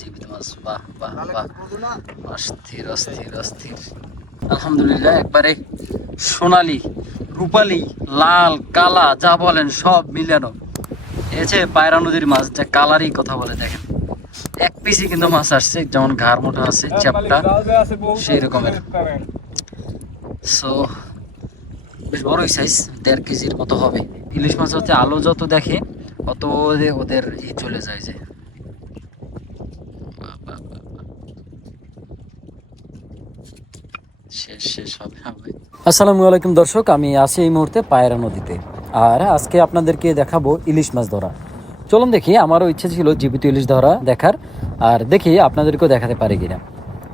জীবিত মাছ, বাহ বাহ বাহ, অস্থির অস্থির অস্থির। আলহামদুলিল্লাহ, একবারে সোনালি, রূপালি, লাল, কালা যা বলেন সব মিলানো। এছে পায়রা নদীর মাছ, যা কালারই কথা বলে দেখেন। এক পিসই কিন্তু মাছ আসছে, যেমন ঘাড় মোটা আছে, চ্যাপটা সেই রকমের। সো বেশ বড়ই সাইজ, 1.5 কেজির মতো হবে। ইলিশ মাছ হচ্ছে আলো যত দেখে অত ওদের চলে যায় যে। শেষ শেষ হবে হবে। আসসালামু আলাইকুম দর্শক, আমি আছি এই মুহূর্তে পায়রা নদীতে, আর আজকে আপনাদেরকে দেখাবো ইলিশ মাছ ধরা। চলুন দেখি, আমারও ইচ্ছে ছিল জীবিত ইলিশ ধরা দেখার, আর দেখি আপনাদেরকেও দেখাতে পারি কিনা।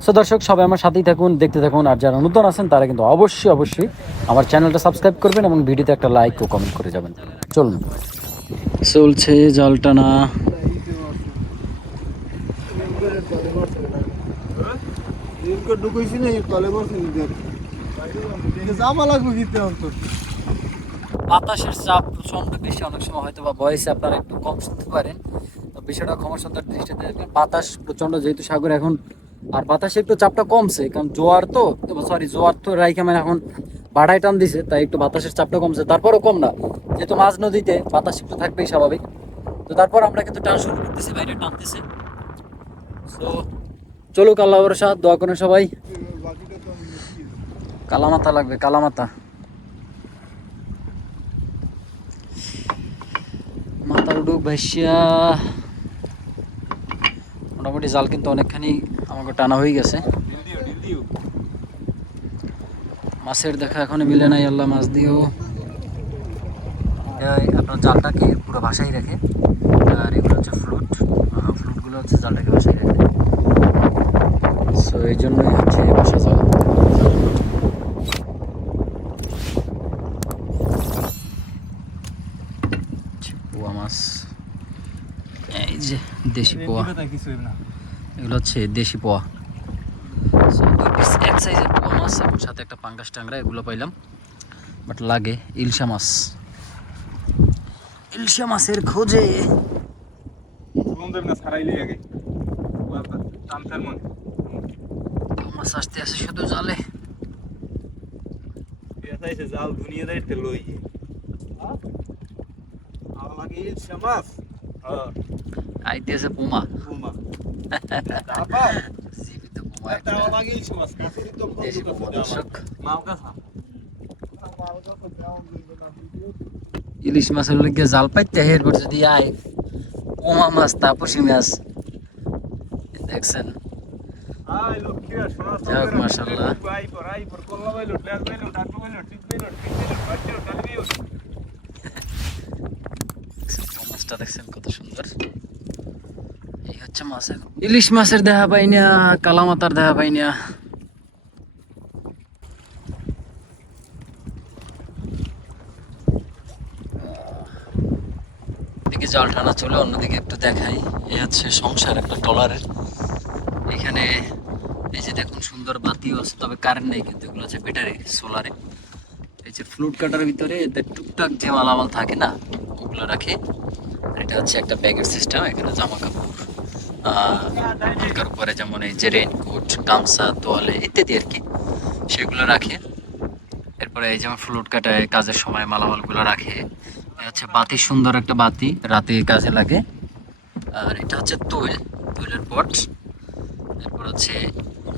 সো দর্শক, সবাই আমার সাথেই থাকুন, দেখতে থাকুন, আর যারা নতুন আছেন তারা কিন্তু অবশ্যই আমার চ্যানেলটা সাবস্ক্রাইব করবেন এবং ভিডিওতে একটা লাইক ও কমেন্ট করে যাবেন। চলুন। চলছে জাল টানা। বাতাসের চাপ প্রচন্ড বেশি, অনেক সময় হয়তো বা ভয়েসে আপনারা একটু কম শুনতে পারেন, তো বিষয়টা ক্ষমা সুন্দর দৃষ্টিতে দেখবেন। বাতাস প্রচন্ড, যেহেতু সাগর এখন, আর বাতাসে একটু চাপটা কমছে, কারণ জোয়ার তো রাইখা মানে এখন বাড়াই টান দিছে, তাই একটু বাতাসের চাপটা কমছে। তারপরও কম না, যেহেতু মাঝ নদীতে বাতাস একটু থাকবেই স্বাভাবিক। তো তারপর আমরা কিন্তু টান শুরু করতেছি, বাইরে টানতেছে। তো চলুক, আল্লাহ ভরসা, দোয়া করেন সবাই। কালামাথা লাগবে, কালামাথা। মাথা উডুক ভাইসিয়া। মোটামুটি জাল কিন্তু অনেকখানি আমাকে টানা হয়ে গেছে। মাছের দেখা এখনো মিলে নাই, আল্লাহ মাছ দিও। আপনার জালটাকে পুরো ভাসাই রাখে, আর এগুলো হচ্ছে ফ্লুটগুলো হচ্ছে জালটাকে ভাসাই রাখে। সো এই জন্যই হচ্ছে ভাসা জাল। পোয়া মাছ, এই যে দেশি পোয়া, এগুলো হচ্ছে দেশি পোয়া। সো 2 পিস এক সাইজের পোয়া মাছ এবং সাথে একটা পাঙ্গাস টাংরা, এগুলো পাইলাম। বাট লাগে ইলশা মাছ, ইলশা মাছের খোঁজে। মাছ আসতে আসে শুধু জালে। জাল দুনিয়া দাঁড়িয়ে লই আইতেছে পুমা, জীবিত পুমা একটা। দেশি পুমা দর্শক। ইলিশ মাছের লইগে জাল পাইতে এরপর যদি আয় পুমা মাছ, তাপসী মাছ দেখছেন। যাক মাশাআল্লাহ, মাছটা দেখছেন কত সুন্দর। এই হচ্ছে মাছ। ইলিশ মাছের দেখা পাই না, কালামাতার দেখা পাই না। এদিকে জাল টানা চলে, অন্যদিকে একটু দেখাই। এই হচ্ছে সংসার একটা ট্রলারের। এখানে এই যে দেখুন সুন্দর বাতিও আছে, তবে কারেন্ট নেই, কিন্তু এগুলো হচ্ছে ব্যাটারি, সোলারে। এই যে ফ্লুট কাটার ভিতরে এদের টুকটাক যে মালামাল থাকে না, ওগুলো রাখে। এটা হচ্ছে একটা ব্যাগের সিস্টেম, এখানে জামা কাপড়, হালকার উপরে যেমন এই যে রেইনকোট, গামছা, তোয়ালে ইত্যাদি আর কি, সেগুলো রাখে। এরপরে এই যেমন ফ্লুট কাটায় কাজের সময় মালামালগুলো রাখে। হচ্ছে বাতি, সুন্দর একটা বাতি, রাতে কাজে লাগে। আর এটা হচ্ছে তৈলের পট। এরপর হচ্ছে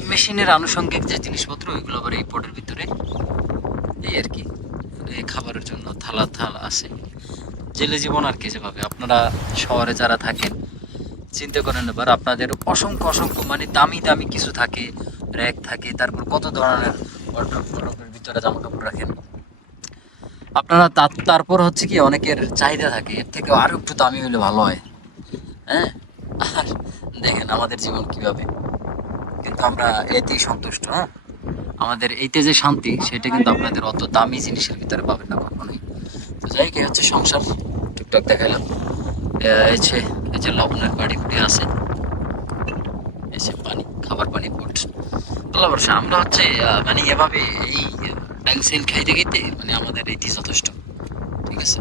মেশিনের আনুষঙ্গিক যে জিনিসপত্র, ওইগুলো আবার এই পটের ভিতরে, এই আর কি। খাবারের জন্য থালা আছে। জেলে জীবন আর কি, যেভাবে আপনারা শহরে যারা থাকেন চিন্তা করেন এবার, আপনাদের অসংখ্য মানে দামি দামি কিছু থাকে, র্যাক থাকে, তারপর কত ধরনের ওয়ার্ডরোবের ভিতরে জামা কাপড় রাখেন আপনারা। তারপর হচ্ছে কি, অনেকের চাহিদা থাকে এর থেকে আরো একটু দামি হলে ভালো হয়। হ্যাঁ, আর দেখেন আমাদের জীবন কিভাবে, কিন্তু আমরা এতেই সন্তুষ্ট। হ্যাঁ, আমাদের এইতে যে শান্তি, সেটা কিন্তু আপনাদের অত দামি জিনিসের ভিতরে পাবেন না কখনোই। তো যাই কি, হচ্ছে সংসার টুকটাক দেখাইলাম। এই যে লবণের বাড়ি ফুটে আছে, এসে পানি, খাবার পানি পড়। আল্লাহ ভরসা, আমরা হচ্ছে মানে এভাবে এই ডাইল খাইতে খাইতে মানে আমাদের এইটি যথেষ্ট। ঠিক আছে।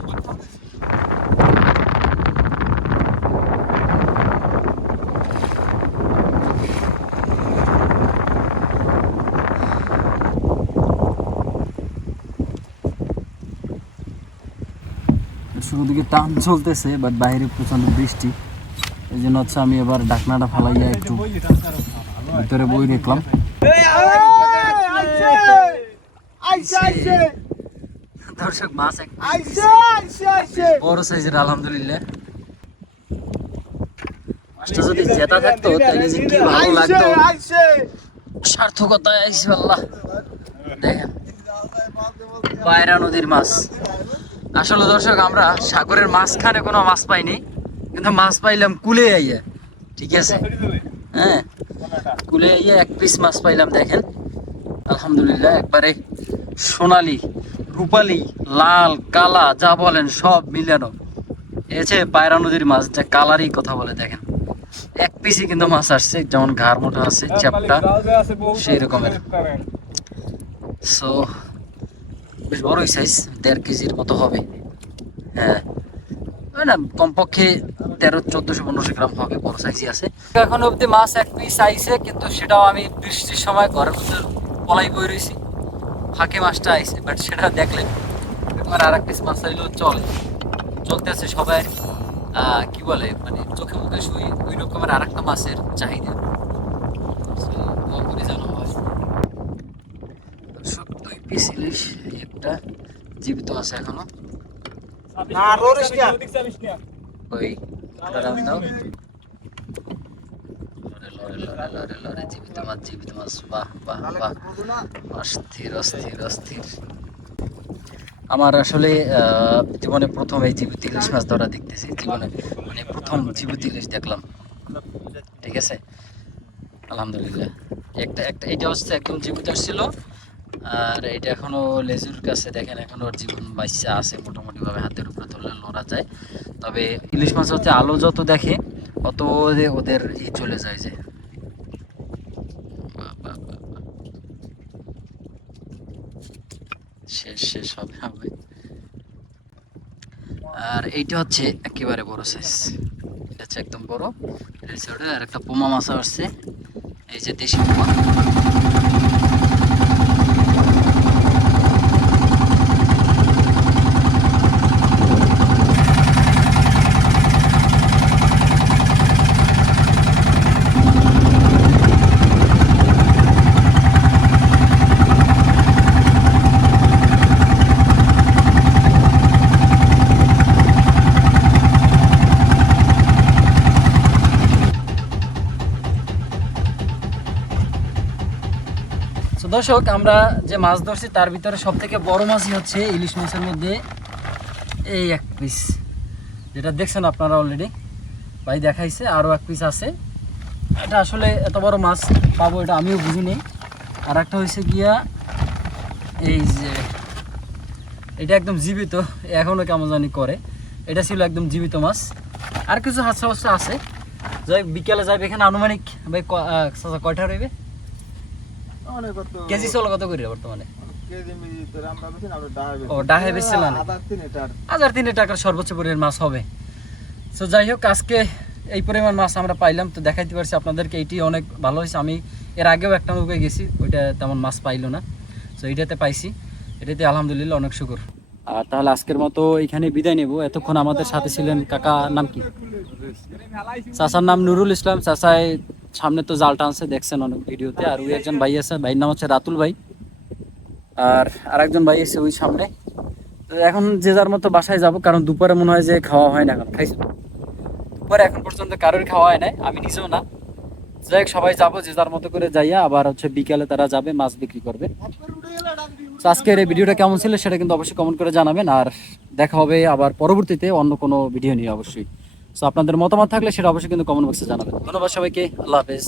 দর্শক ওদিকে টান চলতেছে, বাট বাইরে প্রচন্ড বৃষ্টি, এই জন্য হচ্ছে আমি এবার ডাকনাটা ফালাইয়া একটু ভিতরে বই দেখলাম। দর্শক মাছ বড় সাইজের, আলহামদুলিল্লাহ। মাছটা যদি জেতা থাকতো তাহলে যে কি ভালো লাগতো। সার্থকতায় আইসি আল্লাহ। দেখেন পায়রা নদীর মাছ। আসলে দর্শক আমরা সাগরের মাঝখানে কোনো মাছ পাইনি, কিন্তু মাছ পাইলাম কুলে আইয়া, ঠিক আছে, হ্যাঁ কুলে আইয়া এক পিস মাছ পাইলাম। দেখেন আলহামদুলিল্লাহ, একবারে সোনালি, রূপালি, লাল, কালা যা বলেন সব মিলানো। এছে পায়রা নদীর মাছ, যা কালারই কথা বলে। দেখেন এক পিসই কিন্তু মাছ আসছে, যেমন ঘাড় মোটা আছে, চ্যাপটা সেই রকমের। সো বেশ বড়ই সাইজ, 1.5 কেজির মতো হবে। হ্যাঁ না, কমপক্ষে 1300-1400-1500 গ্রাম হবে, বড় সাইজই আছে। এখন অব্দি মাছ এক পিস আইছে, কিন্তু সেটাও আমি বৃষ্টির সময় ঘরের মধ্যে পলাই বই রয়েছি, ফাঁকে মাছটা আইছে। বাট সেটা দেখলে তোমার আর এক পিস মাছ আইলেও চলতেছে সবাই কি বলে, মানে চোখে মুখে শুই ওই রকমের আর একটা মাছের চাহিদা। জানা হয় 2 পিস ইলিশ, একটা জীবিত আছে এখনো। ওই জীবিত মাছ, বাহ বাহ বাহ, অস্থির অস্থির অস্থির। আমার আসলে জীবনে প্রথম এই জীবিত ইলিশ মাছ ধরা দেখতেছি, জীবনে মানে প্রথম জীবিত ইলিশ দেখলাম, ঠিক আছে আলহামদুলিল্লাহ। একটা এইটা হচ্ছে একদম জীবিত আসছিল, আর এটা এখনো লেজুর কাছে দেখেন, এখন ওর জীবন বাচ্চা আছে মোটামুটি ভাবে, হাতের উপরে ধরলে লড়া যায়। তবে ইলিশ মাছ হচ্ছে আলো যত দেখে অত ওদের চলে যায়, যে শেষ হবে হবে। আর এইটা হচ্ছে একেবারে বড় সাইজ, এটা হচ্ছে একদম বড়। আর একটা পোমা মাছ আসছে, এই যে দেশি পোমা। দর্শক আমরা যে মাছ ধরছি তার ভিতরে সব থেকে বড় মাছই হচ্ছে ইলিশ মাছের মধ্যে এই এক পিস, যেটা দেখছেন আপনারা অলরেডি ভাই দেখাইছে। আরও এক পিস আছে, এটা আসলে এত বড় মাছ পাবো এটা আমিও বুঝিনি। আর একটা হয়েছে গিয়া এই যে এটা একদম জীবিত, এখনও কেমন জানি করে, এটা ছিল একদম জীবিত মাছ। আর কিছু হাঁসা হাঁসা আছে, যাই বিকেলে যাইবে এখানে আনুমানিক ভাই কয়টা রইবে, কেজি চলো কত করে বর্তমানে? ও ডাহে বেশি না, 1,300 টাকার সর্বোচ্চ পরিমাণ মাছ হবে। তো যাই হোক, আজকে এই পরিমাণ মাছ আমরা পাইলাম, তো দেখাইতে পারছি আপনাদেরকে, এইটি অনেক ভালো হয়েছে। আমি এর আগেও একটা নৌকায় গেছি, ওইটা তেমন মাছ পাইলো না, তো এইটাতে পাইছি, এটাতে আলহামদুলিল্লাহ অনেক শুকর। আর তাহলে আজকের মতো এখানে বিদায় নেব। এতক্ষণ আমাদের সাথে ছিলেন কাকা, নাম কি? চাচার নাম নুরুল ইসলাম। চাচায় সামনে তো জাল টানছে, দেখছেন অনেক ভিডিওতে। আর ওই একজন ভাই আছে, ভাইয়ের নাম হচ্ছে রাতুল ভাই। আর আরেকজন ভাই আছে ওই সামনে। তো এখন যে যার মতো বাসায় যাব, কারণ দুপুরে মনে হয় যে খাওয়া হয় না, এখন খাইছো দুপুরে এখন পর্যন্ত কারোর খাওয়া হয় নাই, আমি নিজেও না। যাই হোক, সবাই যাবো যে যার মতো করে যাইয়া, আবার হচ্ছে বিকালে তারা যাবে মাছ বিক্রি করবে। তো আজকের এই ভিডিওটা কেমন ছিল সেটা কিন্তু অবশ্যই কমেন্ট করে জানাবেন। আর দেখা হবে আবার পরবর্তীতে অন্য কোনো ভিডিও নিয়ে অবশ্যই। তো আপনাদের মতামত থাকলে সেটা অবশ্যই কিন্তু কমেন্ট বক্সে জানাবেন। ধন্যবাদ সবাইকে, আল্লাহ হাফেজ।